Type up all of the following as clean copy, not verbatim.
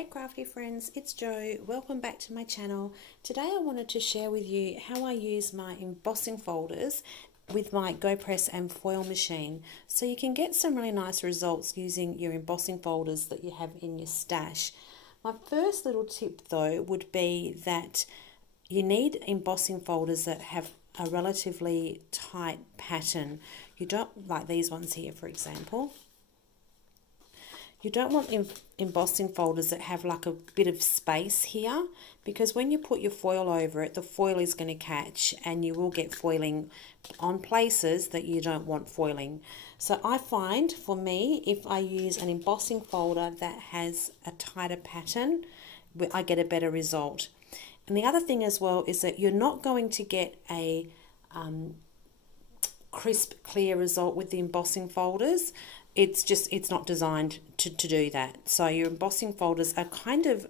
Hey crafty friends, it's Jo. Welcome back to my channel. Today I wanted to share with you how I use my embossing folders with my GoPress and foil machine. So you can get some really nice results using your embossing folders that you have in your stash. My first little tip though would be that you need embossing folders that have a relatively tight pattern. You don't like these ones here, for example. You don't want embossing folders that have like a bit of space here, because when you put your foil over it, the foil is going to catch and you will get foiling on places that you don't want foiling. So I find for me, if I use an embossing folder that has a tighter pattern, I get a better result. And the other thing as well is that you're not going to get a crisp, clear result with the embossing folders. It's not designed to do that. So your embossing folders are kind of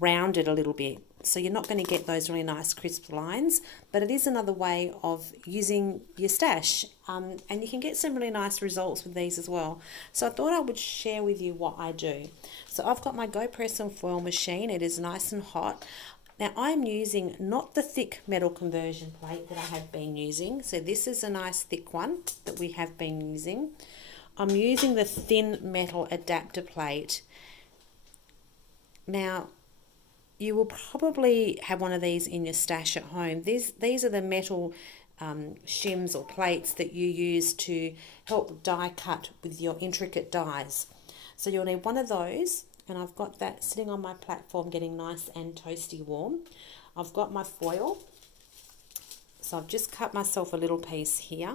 rounded a little bit. So you're not going to get those really nice crisp lines, but it is another way of using your stash. And you can get some really nice results with these as well. So I thought I would share with you what I do. So I've got my GoPress and foil machine. It is nice and hot. Now I'm using not the thick metal conversion plate that I have been using. So this is a nice thick one that we have been using. I'm using the thin metal adapter plate. Now, you will probably have one of these in your stash at home. These are the metal shims or plates that you use to help die cut with your intricate dies. So you'll need one of those, and I've got that sitting on my platform getting nice and toasty warm. I've got my foil. So I've just cut myself a little piece here.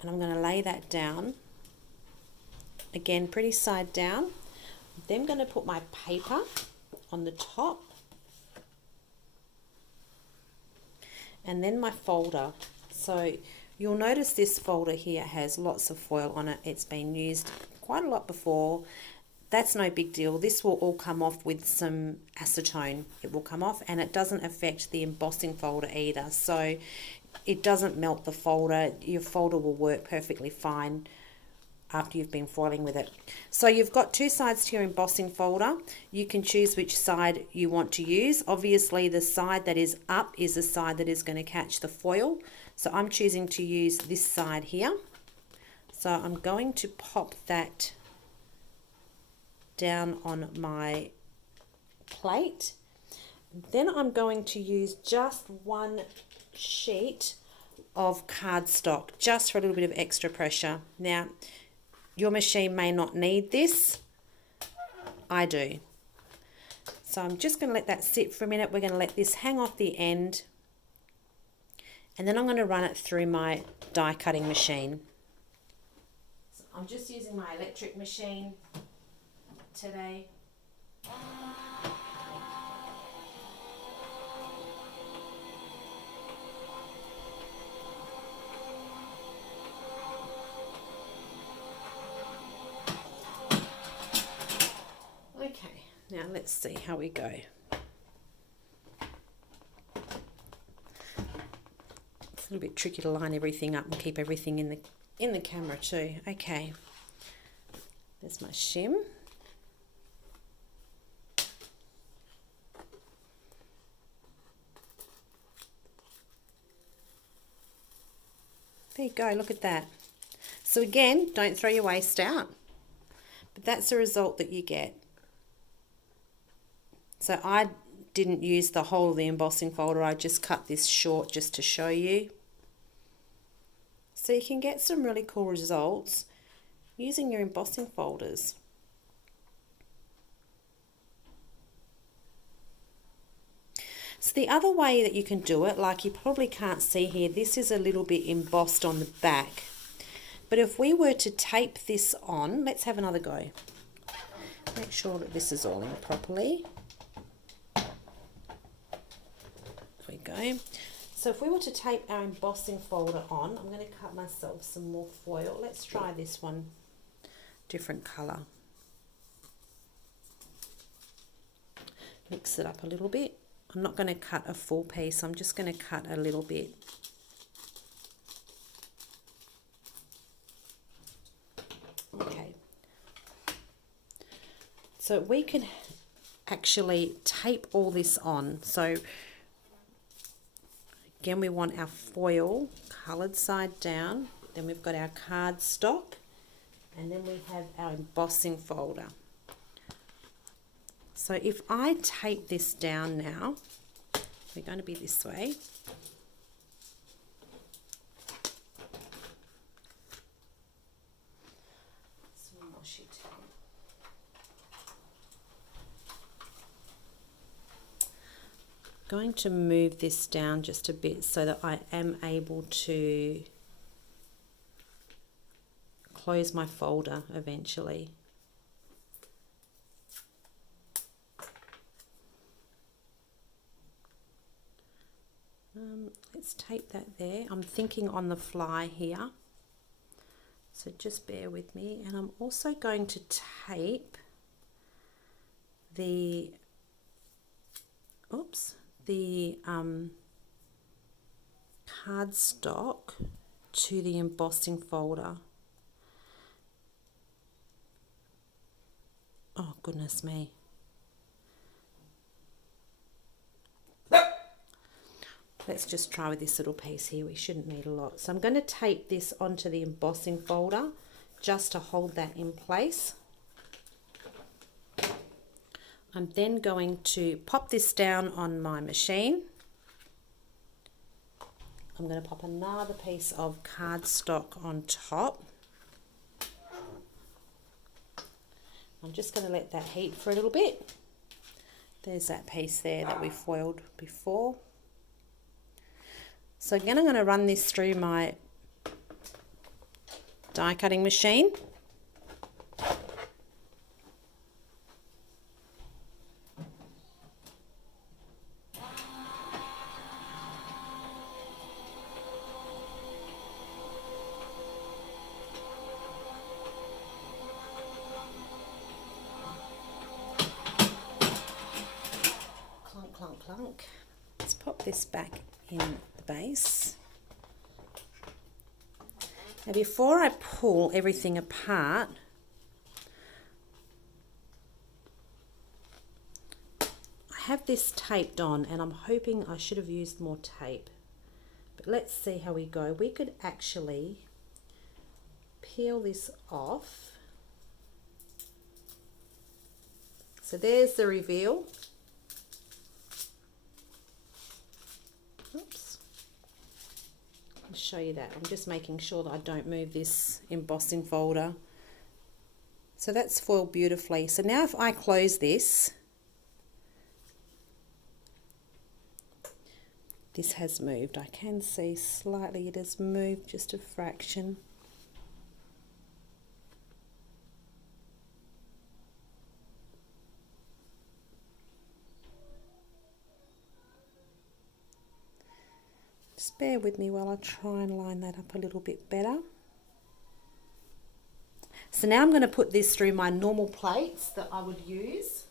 And I'm going to lay that down, again pretty side down. Then I'm going to put my paper on the top, and then my folder. So you'll notice this folder here has lots of foil on it. It's been used quite a lot before. That's no big deal. This will all come off with some acetone. It will come off, and it doesn't affect the embossing folder either. So it doesn't melt the folder. Your folder will work perfectly fine after you've been foiling with it. So you've got two sides to your embossing folder. You can choose which side you want to use. Obviously the side that is up is the side that is going to catch the foil. So I'm choosing to use this side here. So I'm going to pop that down on my plate. Then I'm going to use just one sheet of cardstock just for a little bit of extra pressure. Now your machine may not need this. I do. So I'm just going to let that sit for a minute. We're going to let this hang off the end, and then I'm going to run it through my die cutting machine. So I'm just using my electric machine today. Okay, now let's see how we go. It's a little bit tricky to line everything up and keep everything in the camera too. Okay, there's my shim. There you go, look at that. So again, don't throw your waste out, but that's the result that you get. So I didn't use the whole of the embossing folder, I just cut this short just to show you. So you can get some really cool results using your embossing folders. So the other way that you can do it, like you probably can't see here, this is a little bit embossed on the back. But if we were to tape this on, let's have another go. Make sure that this is all in properly. There we go. So if we were to tape our embossing folder on, I'm going to cut myself some more foil. Let's try this one, different colour. Mix it up a little bit. I'm not going to cut a full piece, I'm just going to cut a little bit. Okay. So we can actually tape all this on. So again, we want our foil coloured side down, then we've got our cardstock, and then we have our embossing folder. So if I tape this down now, we're going to be this way. Some washi tape. Going to move this down just a bit so that I am able to close my folder eventually. Let's tape that there. I'm thinking on the fly here, so just bear with me. And I'm also going to tape the cardstock to the embossing folder. Oh goodness me. Let's just try with this little piece here. We shouldn't need a lot. So I'm going to tape this onto the embossing folder just to hold that in place. I'm then going to pop this down on my machine. I'm going to pop another piece of cardstock on top. I'm just going to let that heat for a little bit. There's that piece there that we foiled before. So again, I'm going to run this through my die cutting machine. Clunk, clunk, clunk. Let's pop this back in the base. Now before I pull everything apart, I have this taped on, and I'm hoping I should have used more tape, but let's see how we go. We could actually peel this off. So there's the reveal. Oops. I'll show you that. I'm just making sure that I don't move this embossing folder. So that's foiled beautifully. So now if I close this, this has moved. I can see slightly it has moved just a fraction. Just bear with me while I try and line that up a little bit better. So now I'm going to put this through my normal plates that I would use.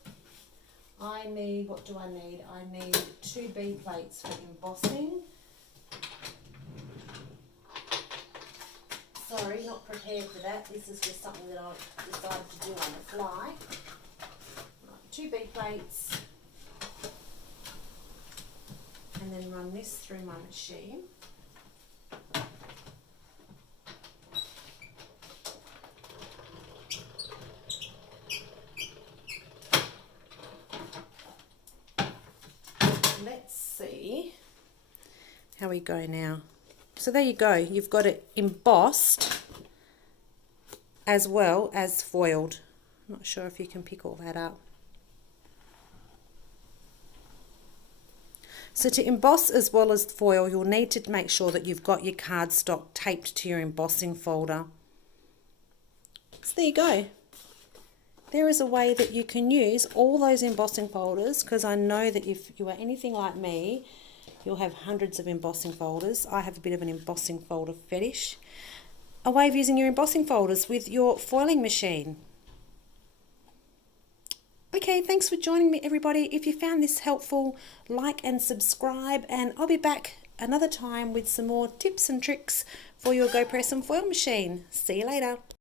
I need, what do I need? I need 2 B plates for embossing. Sorry, not prepared for that. This is just something that I decided to do on the fly. Right, 2 B plates. And then run this through my machine. Let's see how we go now. So there you go. You've got it embossed as well as foiled. I'm not sure if you can pick all that up. So to emboss as well as foil, you'll need to make sure that you've got your cardstock taped to your embossing folder. So there you go. There is a way that you can use all those embossing folders, because I know that if you are anything like me, you'll have hundreds of embossing folders. I have a bit of an embossing folder fetish. A way of using your embossing folders with your foiling machine. Okay, thanks for joining me, everybody. If you found this helpful, like and subscribe, and I'll be back another time with some more tips and tricks for your GoPress and foil machine. See you later.